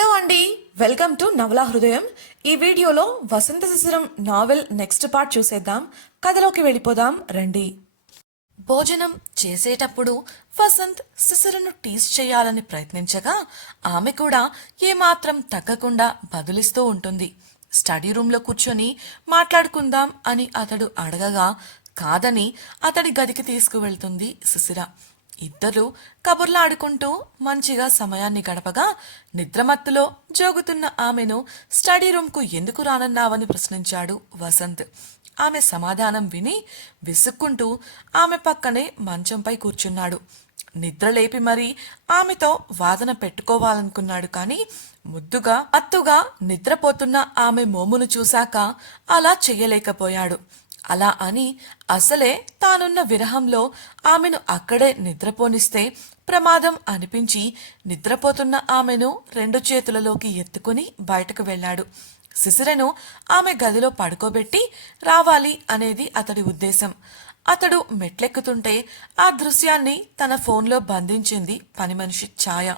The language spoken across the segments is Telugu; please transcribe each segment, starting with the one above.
హలో అండి. వెల్కమ్ టు నవలా హృదయం. ఈ వీడియోలో Vasantha Shishiram novel next part చూసేద్దాం. కథలోకి వెళ్ళిపోదాం రండి. భోజనం చేసేటప్పుడు వసంత్ శిశిరను టీజ్ చేయాలని ప్రయత్నించగా ఆమె కూడా ఏమాత్రం తగ్గకుండా బదులిస్తూ ఉంటుంది. స్టడీ రూమ్లో కూర్చొని మాట్లాడుకుందాం అని అతడు అడగగా కాదని అతడి గదికి తీసుకువెళ్తుంది శిశిర. ఇద్దరు కబుర్లాడుకుంటూ మంచిగా సమయాన్ని గడపగా నిద్రమత్తులో జోగుతున్న ఆమెను స్టడీ రూమ్కు ఎందుకు రానన్నావని ప్రశ్నించాడు వసంత్. ఆమె సమాధానం విని విసుక్కుంటూ ఆమె పక్కనే మంచంపై కూర్చున్నాడు. నిద్రలేపి మరీ ఆమెతో వాదన పెట్టుకోవాలనుకున్నాడు కాని ముద్దుగా అత్తుగా నిద్రపోతున్న ఆమె మోమును చూశాక అలా చెయ్యలేకపోయాడు. అలా అని అసలే తానున్న విరహంలో ఆమెను అక్కడే నిద్రపోనిస్తే ప్రమాదం అనిపించి నిద్రపోతున్న ఆమెను రెండు చేతులలోకి ఎత్తుకుని బయటకు వెళ్ళాడు. శిశిరను ఆమె గదిలో పడుకోబెట్టి రావాలి అనేది అతడి ఉద్దేశం. అతడు మెట్లెక్కుతుంటే ఆ దృశ్యాన్ని తన ఫోన్లో బంధించింది పని మనిషి ఛాయ.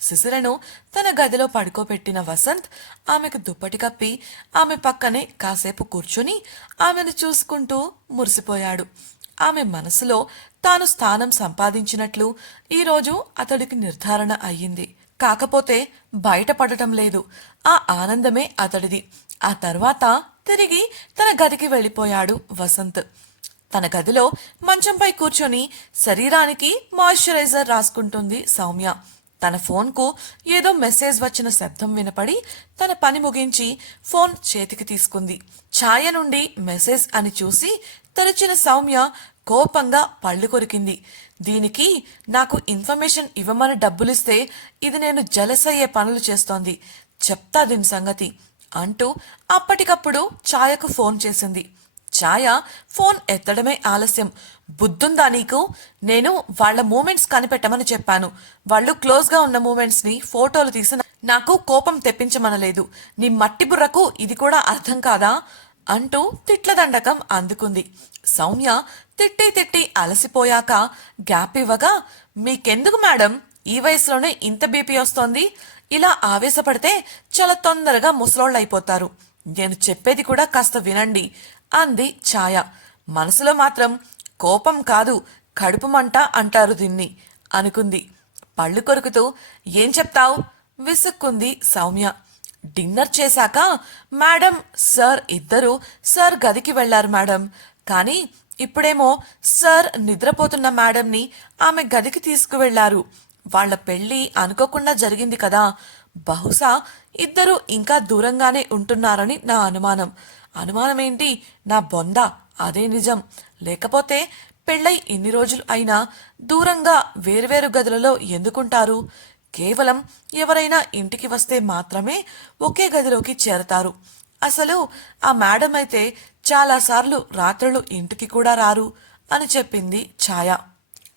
శిశిరను తన గదిలో పడుకోబెట్టిన వసంత్ ఆమెకు దుప్పటి కప్పి ఆమె పక్కనే కాసేపు కూర్చుని ఆమెను చూసుకుంటూ మురిసిపోయాడు. ఆమె మనసులో తాను స్థానం సంపాదించినట్లు ఈరోజు అతడికి నిర్ధారణ అయ్యింది. కాకపోతే బయటపడటం లేదు. ఆ ఆనందమే అతడిది. ఆ తర్వాత తిరిగి తన గదికి వెళ్ళిపోయాడు వసంత్. తన గదిలో మంచంపై కూర్చొని శరీరానికి మాయిశ్చరైజర్ రాసుకుంటుంది సౌమ్య. తన ఫోన్కు ఏదో మెసేజ్ వచ్చిన శబ్దం వినపడి తన పని ముగించి ఫోన్ చేతికి తీసుకుంది. ఛాయ నుండి మెసేజ్ అని చూసి తెరిచిన సౌమ్య కోపంగా పళ్ళు కొరికింది. దీనికి నాకు ఇన్ఫర్మేషన్ ఇవ్వమని డబ్బులిస్తే ఇది నేను జలసయ్యే పనులు చేస్తోంది. చెప్తా దీని సంగతి అంటూ అప్పటికప్పుడు ఛాయకు ఫోన్ చేసింది. ఛాయ ఫోన్ ఎత్తడమే ఆలస్యం. బుద్ధుందా నీకు? నేను వాళ్ళ మూమెంట్స్ కనిపెట్టమని చెప్పాను. వాళ్ళు క్లోజ్గా ఉన్న మూమెంట్స్ని ఫోటోలు తీసి నాకు కోపం తెప్పించమనలేదు. నీ మట్టి బుర్రకు ఇది కూడా అర్థం కాదా? అంటూ తిట్లదండకం అందుకుంది. సౌమ్య తిట్టి తిట్టి అలసిపోయాక గ్యాప్ ఇవ్వగా మీకెందుకు మేడం? ఈ వయసులోనే ఇంత బీపీ వస్తోంది. ఇలా ఆవేశపడితే చాలా తొందరగా ముసలోళ్ళైపోతారు. నేను చెప్పేది కూడా కాస్త వినండి అంది ఛాయ. మనసులో మాత్రం కోపం కాదు కడుపు మంట అంటారు దీన్ని అనుకుంది. పళ్ళు కొరుకుతూ ఏం చెప్తావు? విసుక్కుంది సౌమ్య. డిన్నర్ చేశాక మేడం సార్ ఇద్దరు సార్ గదికి వెళ్ళారు మేడం. కానీ ఇప్పుడేమో సార్ నిద్రపోతున్న మేడంని ఆమె గదికి తీసుకువెళ్ళారు. వాళ్ళ పెళ్ళి అనుకోకుండా జరిగింది కదా. బహుశా ఇద్దరు ఇంకా దూరంగానే ఉంటున్నారని నా అనుమానం. అనుమానమేంటి? నా బొంద. అదే నిజం. లేకపోతే పెళ్ళై ఎన్ని రోజులు అయినా దూరంగా వేర్వేరు గదులలో ఎందుకుంటారు? కేవలం ఎవరైనా ఇంటికి వస్తే మాత్రమే ఒకే గదిలోకి చేరతారు. అసలు ఆ మేడం అయితే చాలాసార్లు రాత్రులు ఇంటికి కూడా రారు అని చెప్పింది ఛాయ.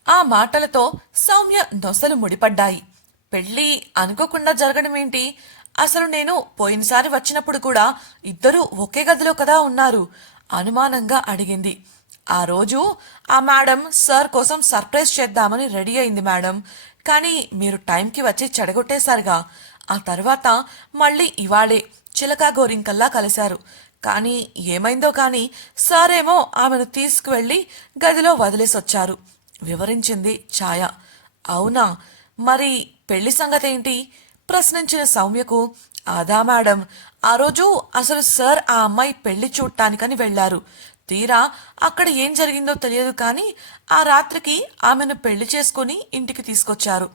ఆ మాటలతో సౌమ్య నొసలు ముడిపడ్డాయి. పెళ్ళి అనుకోకుండా జరగడం ఏంటి? అసలు నేను పోయినసారి వచ్చినప్పుడు కూడా ఇద్దరూ ఒకే గదిలో కదా ఉన్నారు. అనుమానంగా అడిగింది. ఆ రోజు ఆ మేడం సార్ కోసం సర్ప్రైజ్ చేద్దామని రెడీ అయింది మేడం. కానీ మీరు టైంకి వచ్చి చెడగొట్టేశారుగా. ఆ తర్వాత మళ్ళీ ఇవాళే చిలకా గోరింకల్లా కలిశారు. కానీ ఏమైందో కానీ సారేమో ఆమెను తీసుకువెళ్ళి గదిలో వదిలేసొచ్చారు. వివరించింది ఛాయ. అవునా? మరి పెళ్ళి సంగతేంటి? ప్రశ్నించిన సౌమ్యకు అదా మేడం. ఆ రోజు అసలు సార్ ఆ అమ్మాయి పెళ్ళి చూడటానికని వెళ్ళారు తీరా అక్కడ ఏం జరిగిందో తెలియదు కానీ ఆ రాత్రికి ఆమెను పెళ్ళి చేసుకుని ఇంటికి తీసుకొచ్చారు.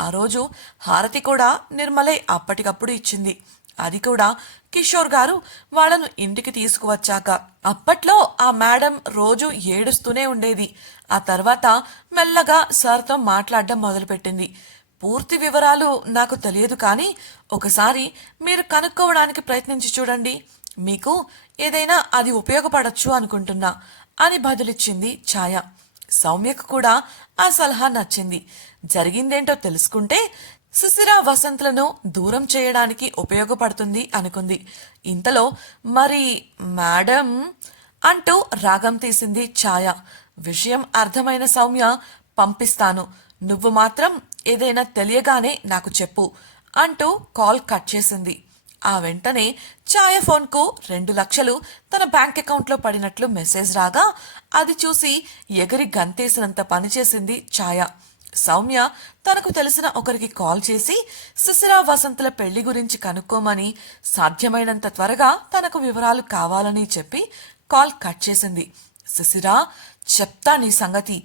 ఆ రోజు హారతి కూడా నిర్మలే అప్పటికప్పుడు ఇచ్చింది. అది కూడా కిషోర్ గారు వాళ్ళను ఇంటికి తీసుకువచ్చాక. అప్పట్లో ఆ మేడం రోజు ఏడుస్తూనే ఉండేది. ఆ తర్వాత మెల్లగా సార్తో మాట్లాడడం మొదలుపెట్టింది. పూర్తి వివరాలు నాకు తెలియదు కానీ ఒకసారి మీరు కనుక్కోవడానికి ప్రయత్నించి చూడండి. మీకు ఏదైనా అది ఉపయోగపడచ్చు అనుకుంటున్నా అని బదులిచ్చింది ఛాయ. సౌమ్యకు కూడా ఆ సలహా నచ్చింది. జరిగిందేంటో తెలుసుకుంటే సుశిర వసంత్లను దూరం చేయడానికి ఉపయోగపడుతుంది అనుకుంది. ఇంతలో మరి మేడం అంటూ రాగం తీసింది ఛాయ. విషయం అర్థమైన సౌమ్య పంపిస్తాను. నువ్వు మాత్రం ఏదైనా తెలియగానే నాకు చెప్పు అంటూ కాల్ కట్ చేసింది. ఆ వెంటనే ఛాయ ఫోన్కు రెండు లక్షలు తన బ్యాంక్ అకౌంట్లో పడినట్లు మెసేజ్ రాగా అది చూసి ఎగిరి గంతేసినంత పనిచేసింది ఛాయ. సౌమ్య తనకు తెలిసిన ఒకరికి కాల్ చేసి సుశిరా వసంతుల పెళ్ళి గురించి కనుక్కోమని సాధ్యమైనంత త్వరగా తనకు వివరాలు కావాలని చెప్పి కాల్ కట్ చేసింది. సుశిరా చెప్తా నీ సంగతి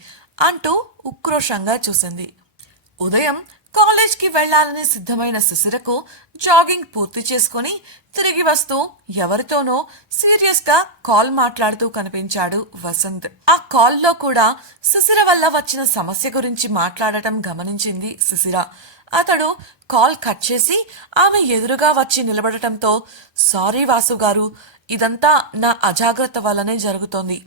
అంటూ ఉక్రోషంగా చూసింది. ఉదయం కాలేజ్కి వెళ్ళాలని సిద్ధమైన శిశిరకు జాగింగ్ పూర్తి చేసుకుని తిరిగి వస్తూ ఎవరితోనో సీరియస్గా కాల్ మాట్లాడుతూ కనిపించాడు వసంత్. ఆ కాల్లో కూడా శిశిర వల్ల వచ్చిన సమస్య గురించి మాట్లాడటం గమనించింది శిశిర. అతడు కాల్ కట్ చేసి ఆమె ఎదురుగా వచ్చి నిలబడటంతో సారీ వాసు గారు ఇదంతా నా అజాగ్రత్త వల్లనే జరుగుతోంది.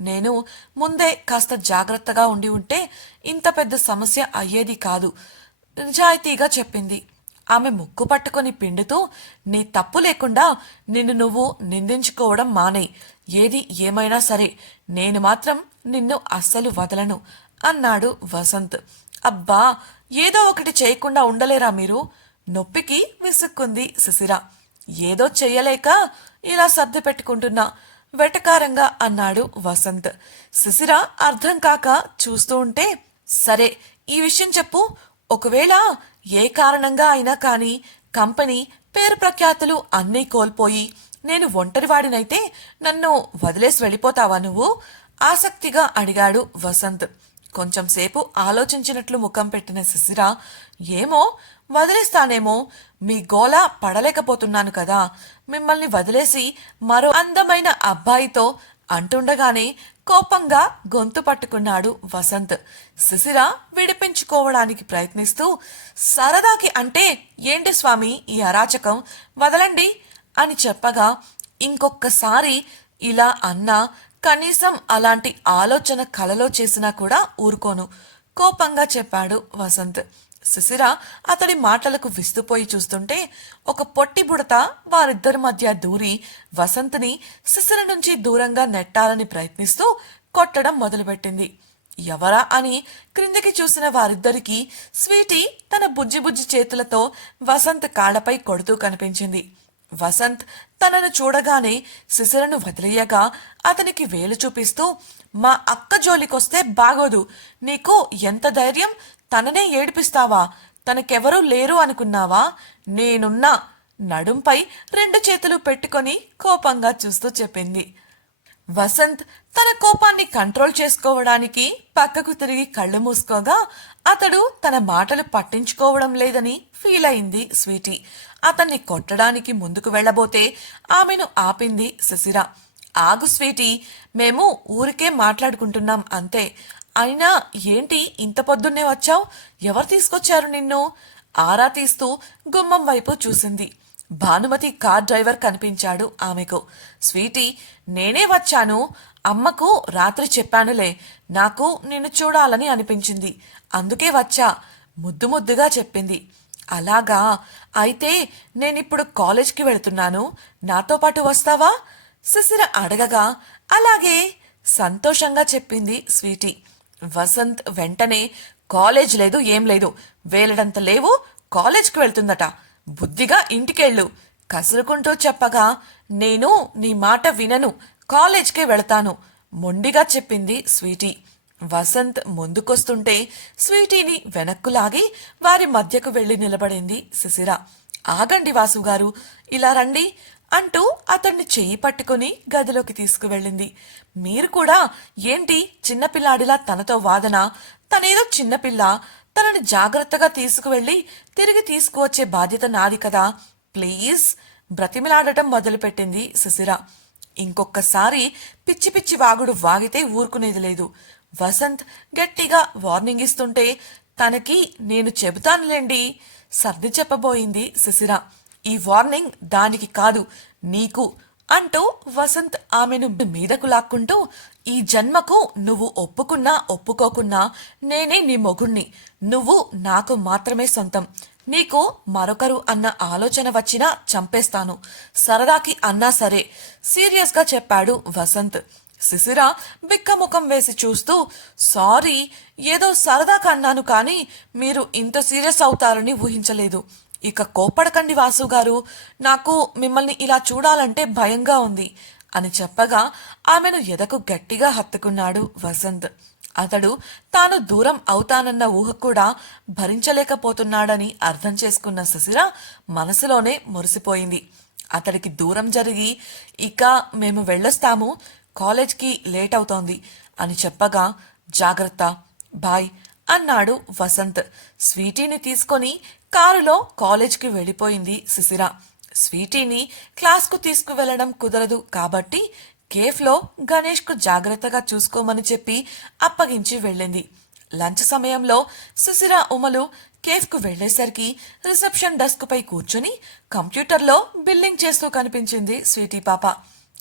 నేను ముందే కాస్త జాగ్రత్తగా ఉండి ఉంటే ఇంత పెద్ద సమస్య అయ్యేది కాదు నిజాయితీగా చెప్పింది. ఆమె ముక్కు పట్టుకొని పిండుతూ నీ తప్పు లేకుండా నిన్ను నువ్వు నిందించుకోవడం మానే. ఏది ఏమైనా సరే నేను మాత్రం నిన్ను అస్సలు వదలను అన్నాడు వసంత్. అబ్బా ఏదో ఒకటి చేయకుండా ఉండలేరా మీరు? నొప్పికి విసుక్కుంది శిశిర ఏదో చెయ్యలేక ఇలా సర్ది పెట్టుకుంటున్నా. వెటకారంగా అన్నాడు వసంత్. శిశిర అర్థం కాక చూస్తూ ఉంటే సరే ఈ విషయం చెప్పు. ఒకవేళ ఏ కారణంగా అయినా కానీ కంపెనీ పేరు ప్రఖ్యాతులు అన్నీ కోల్పోయి నేను ఒంటరివాడినైతే నన్ను వదిలేసి వెళ్ళిపోతావా నువ్వు? ఆసక్తిగా అడిగాడు వసంత్. కొంచెం సేపు ఆలోచించినట్లు ముఖం పెట్టిన శిశిర ఏమో వదిలేస్తానేమో. మీ గోల పడలేకపోతున్నాను కదా. మిమ్మల్ని వదిలేసి మరో అందమైన అబ్బాయితో అంటుండగానే కోపంగా గొంతు పట్టుకున్నాడు వసంత్. శిశిర విడిపించుకోవడానికి ప్రయత్నిస్తూ సరదాకి అంటే ఏంటి స్వామి ఈ అరాచకం? వదలండి అని చెప్పగా ఇంకొక్కసారి ఇలా అన్నా కనీసం అలాంటి ఆలోచన కలలో చేసినా కూడా ఊరుకోను కోపంగా చెప్పాడు వసంత్. శిశిర అతడి మాటలకు విస్తుపోయి చూస్తుంటే ఒక పొట్టి బుడత వారిద్దరి మధ్య దూరి వసంత్ని శిశిర నుంచి దూరంగా నెట్టాలని ప్రయత్నిస్తూ కొట్టడం మొదలుపెట్టింది. ఎవరా అని క్రిందికి చూసిన వారిద్దరికీ స్వీటీ తన బుజ్జి బుజ్జి చేతులతో వసంత్ కాళ్ళపై కొడుతూ కనిపించింది. వసంత్ తనను చూడగానే శిశిరను వదిలేయగా అతనికి వేలు చూపిస్తూ మా అక్క జోలికొస్తే బాగోదు. నీకు ఎంత ధైర్యం? తననే ఏడిపిస్తావా? తనకెవరూ లేరు అనుకున్నావా? నేనున్నా నడుంపై రెండు చేతులు పెట్టుకొని కోపంగా చూస్తూ చెప్పింది. వసంత్ తన కోపాన్ని కంట్రోల్ చేసుకోవడానికి పక్కకు తిరిగి కళ్ళు మూసుకోగా అతడు తన మాటలు పట్టించుకోవడం లేదని ఫీల్ అయింది స్వీటీ. అతన్ని కొట్టడానికి ముందుకు వెళ్ళబోతే ఆమెను ఆపింది శశిర ఆగు స్వీటీ మేము ఊరికే మాట్లాడుకుంటున్నాం అంతే. అయినా ఏంటి ఇంత పొద్దున్నే వచ్చావు? ఎవరు తీసుకొచ్చారు నిన్ను? ఆరా తీస్తూ గుమ్మం వైపు చూసింది. భానుమతి కార్ డ్రైవర్ కనిపించాడు ఆమెకు. స్వీటీ నేనే వచ్చాను. అమ్మకు రాత్రి చెప్పానులే. నాకు నిన్ను చూడాలని అనిపించింది. అందుకే వచ్చా. ముద్దు ముద్దుగా చెప్పింది. అలాగా? అయితే నేనిప్పుడు కాలేజ్కి వెళ్తున్నాను. నాతో పాటు వస్తావా? శిశిర అడగగా. అలాగే? సంతోషంగా చెప్పింది స్వీటీ. వసంత్ వెంటనే కాలేజ్ లేదు ఏం లేదు. వేలడంత లేవు కాలేజ్కి వెళ్తుందట. బుద్ధిగా ఇంటికెళ్ళు. కసురుకుంటూ చెప్పగా నేను నీ మాట వినను కాలేజ్కే వెళతాను మొండిగా చెప్పింది స్వీటీ. వసంత్ ముందుకొస్తుంటే స్వీటీని వెనక్కు లాగి వారి మధ్యకు వెళ్ళి నిలబడింది శిశిర ఆగండి వాసు గారు ఇలా రండి అంటూ అతన్ని చెయ్యి పట్టుకుని గదిలోకి తీసుకువెళ్ళింది. మీరు కూడా ఏంటి చిన్నపిల్లాడిలా తనతో వాదన? తనేదో చిన్నపిల్ల తనని జాగ్రత్తగా తీసుకువెళ్ళి తిరిగి తీసుకువచ్చే బాధ్యత నాది కదా. ప్లీజ్ బ్రతిమిలాడటం మొదలుపెట్టింది శిశిర ఇంకొక్కసారి పిచ్చి పిచ్చి వాగుడు వాగితే ఊరుకునేది లేదు. వసంత్ గట్టిగా వార్నింగ్ ఇస్తుంటే తనకి నేను చెబుతానులేండి. సర్ది చెప్పబోయింది శిశిర ఈ వార్నింగ్ దానికి కాదు నీకు అంటూ వసంత్ ఆమెను మీదకు లాక్కుంటూ ఈ జన్మకు నువ్వు ఒప్పుకున్నా ఒప్పుకోకున్నా నేనే నీ మొగుణ్ణి. నువ్వు నాకు మాత్రమే సొంతం. నీకు మరొకరు అన్న ఆలోచన వచ్చినా చంపేస్తాను. సరదాకి అన్నా సరే సీరియస్గా చెప్పాడు వసంత్. శిశిర బిక్కముఖం వేసి చూస్తూ సారీ ఏదో సరదాగా అన్నాను కానీ మీరు ఇంత సీరియస్ అవుతారని ఊహించలేదు. ఇక కోపడకండి వాసు గారు నాకు మిమ్మల్ని ఇలా చూడాలంటే భయంగా ఉంది అని చెప్పగా ఆమెను ఎదకు గట్టిగా హత్తుకున్నాడు వసంత్. అతడు తాను దూరం అవుతానన్న ఊహ కూడా భరించలేకపోతున్నాడని అర్థం చేసుకున్న సుశిర మనసులోనే మురిసిపోయింది. అతడికి దూరం జరిగి ఇక మేము వెళ్ళొస్తాము కాలేజ్కి లేట్ అవుతోంది అని చెప్పగా జాగ్రత్త బాయ్ అన్నాడు వసంత్. స్వీటీని తీసుకొని కారులో కాలేజ్కి వెళ్ళిపోయింది శిశిర స్వీటీని క్లాస్కు తీసుకువెళ్ళడం కుదరదు కాబట్టి కేఫ్లో గణేష్కు జాగ్రత్తగా చూసుకోమని చెప్పి అప్పగించి వెళ్ళింది. లంచ్ సమయంలో సుశిర ఉమలు కేఫ్కు వెళ్ళేసరికి రిసెప్షన్ డెస్క్పై కూర్చుని కంప్యూటర్లో బిల్లింగ్ చేస్తూ కనిపించింది స్వీటీ పాప.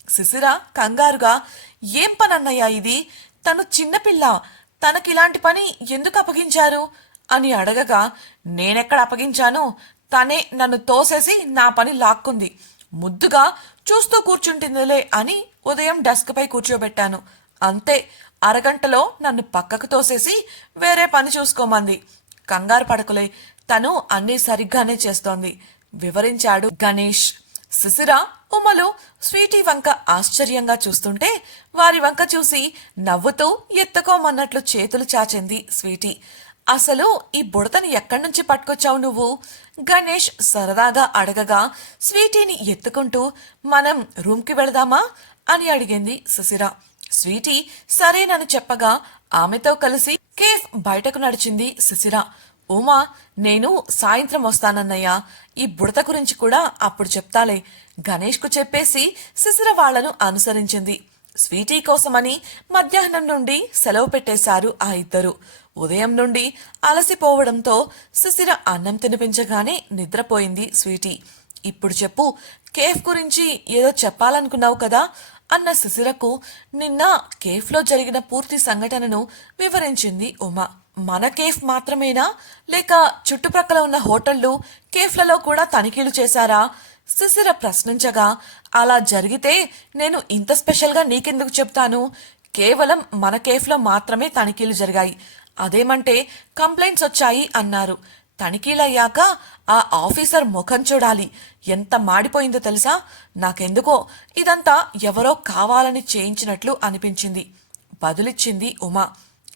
శిశిర కంగారుగా ఏం పనన్నయ్యా ఇది? తను చిన్నపిల్ల. తనకిలాంటి పని ఎందుకు అప్పగించారు? అని అడగగా నేనెక్కడ అప్పగించాను? తనే నన్ను తోసేసి నా పని లాక్కుంది. ముద్దుగా చూస్తూ కూర్చుంటుందిలే అని ఉదయం డెస్క్పై కూర్చోబెట్టాను. అంతే అరగంటలో నన్ను పక్కకు తోసేసి వేరే పని చూసుకోమంది. కంగారు పడకులే తను అన్నీ సరిగ్గానే చేస్తోంది. వివరించాడు గణేష్. శిశిర ఉమలు స్వీటీ వంక ఆశ్చర్యంగా చూస్తుంటే వారి వంక చూసి నవ్వుతూ ఎత్తుకోమన్నట్లు చేతులు చాచింది స్వీటీ. అసలు ఈ బుడతని ఎక్కడి నుంచి పట్టుకొచ్చావు నువ్వు? గణేష్ సరదాగా అడగగా స్వీటీని ఎత్తుకుంటూ మనం రూమ్కి వెళదామా అని అడిగింది సుశిర స్వీటీ సరేనని చెప్పగా ఆమెతో కలిసి కేఫ్ బయటకు నడిచింది సుశిర ఉమా నేను సాయంత్రం వస్తానన్నయ్యా. ఈ బుడత గురించి కూడా అప్పుడు చెప్తాలే. గణేష్కు చెప్పేసి శిశిర వాళ్ళను అనుసరించింది. స్వీటీ కోసమని మధ్యాహ్నం నుండి సెలవు పెట్టేశారు ఆ ఇద్దరు. ఉదయం నుండి అలసిపోవడంతో శిశిర అన్నం తినిపించగానే నిద్రపోయింది స్వీటీ. ఇప్పుడు చెప్పు కేఫ్ గురించి ఏదో చెప్పాలనుకున్నావు కదా? అన్న శిశిరకు నిన్న కేఫ్లో జరిగిన పూర్తి సంఘటనను వివరించింది ఉమా. మన కేఫ్ మాత్రమేనా? లేక చుట్టుప్రక్కల ఉన్న హోటళ్ళు కేఫ్లలో కూడా తనిఖీలు చేశారా? శిశిర ప్రశ్నించగా అలా జరిగితే నేను ఇంత స్పెషల్గా నీకెందుకు చెప్తాను? కేవలం మన కేఫ్లో మాత్రమే తనిఖీలు జరిగాయి. అదేమంటే కంప్లైంట్స్ వచ్చాయి అన్నారు. తనిఖీలయ్యాక ఆ ఆఫీసర్ ముఖం చూడాలి. ఎంత మాడిపోయిందో తెలుసా? నాకెందుకో ఇదంతా ఎవరో కావాలని చేయించినట్లు అనిపించింది. బదులిచ్చింది ఉమా.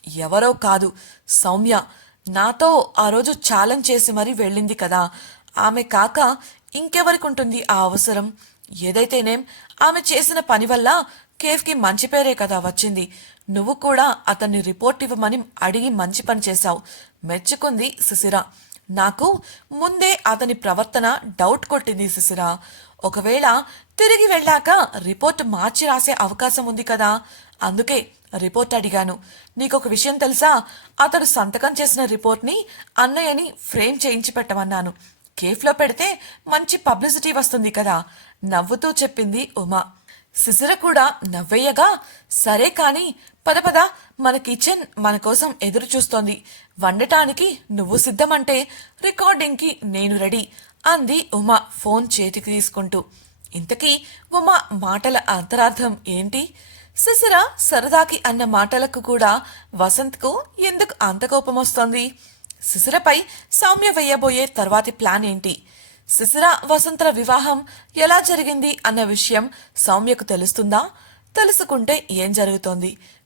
ఎవరో కాదు. సౌమ్య నాతో ఆ రోజు ఛాలెంజ్ చేసి మరీ వెళ్ళింది కదా. ఆమె కాక ఇంకెవరికి ఉంటుంది ఆ అవసరం? ఏదైతేనేం ఆమె చేసిన పని వల్ల కేఫ్కి మంచి పేరే కదా వచ్చింది. నువ్వు కూడా అతన్ని రిపోర్ట్ ఇవ్వమని అడిగి మంచి పని చేశావు. మెచ్చుకుంది సుశిర. నాకు ముందే అతని ప్రవర్తన డౌట్ కొట్టింది సుశిర. ఒకవేళ తిరిగి వెళ్ళాక రిపోర్ట్ మార్చి రాసే అవకాశం ఉంది కదా. అందుకే రిపోర్ట్ అడిగాను. నీకొక విషయం తెలుసా? అతడు సంతకం చేసిన రిపోర్ట్ని అన్నయ్యని ఫ్రేమ్ చేయించి పెట్టమన్నాను. కేఫ్లో పెడితే మంచి పబ్లిసిటీ వస్తుంది కదా? నవ్వుతూ చెప్పింది ఉమా. సిసిర కూడా నవ్వేయగా సరే కాని పద పద మన కిచెన్ మన కోసం ఎదురు చూస్తోంది. వండటానికి నువ్వు సిద్ధమంటే రికార్డింగ్కి నేను రెడీ అంది ఉమా ఫోన్ చేతికి తీసుకుంటూ. ఇంతకీ ఉమా మాటల అంతరార్థం ఏంటి? సిసిర సరదాకి అన్న మాటలకు కూడా వసంత్కు ఎందుకు అంత కోపం వస్తోంది? సుసరపై సౌమ్య వేయబోయే తర్వాతి ప్లాన్ ఏంటి? సిసిర వసంతల వివాహం ఎలా జరిగింది అన్న విషయం సౌమ్యకు తెలుస్తుందా? తెలుసుకుంటే ఏం జరుగుతోంది?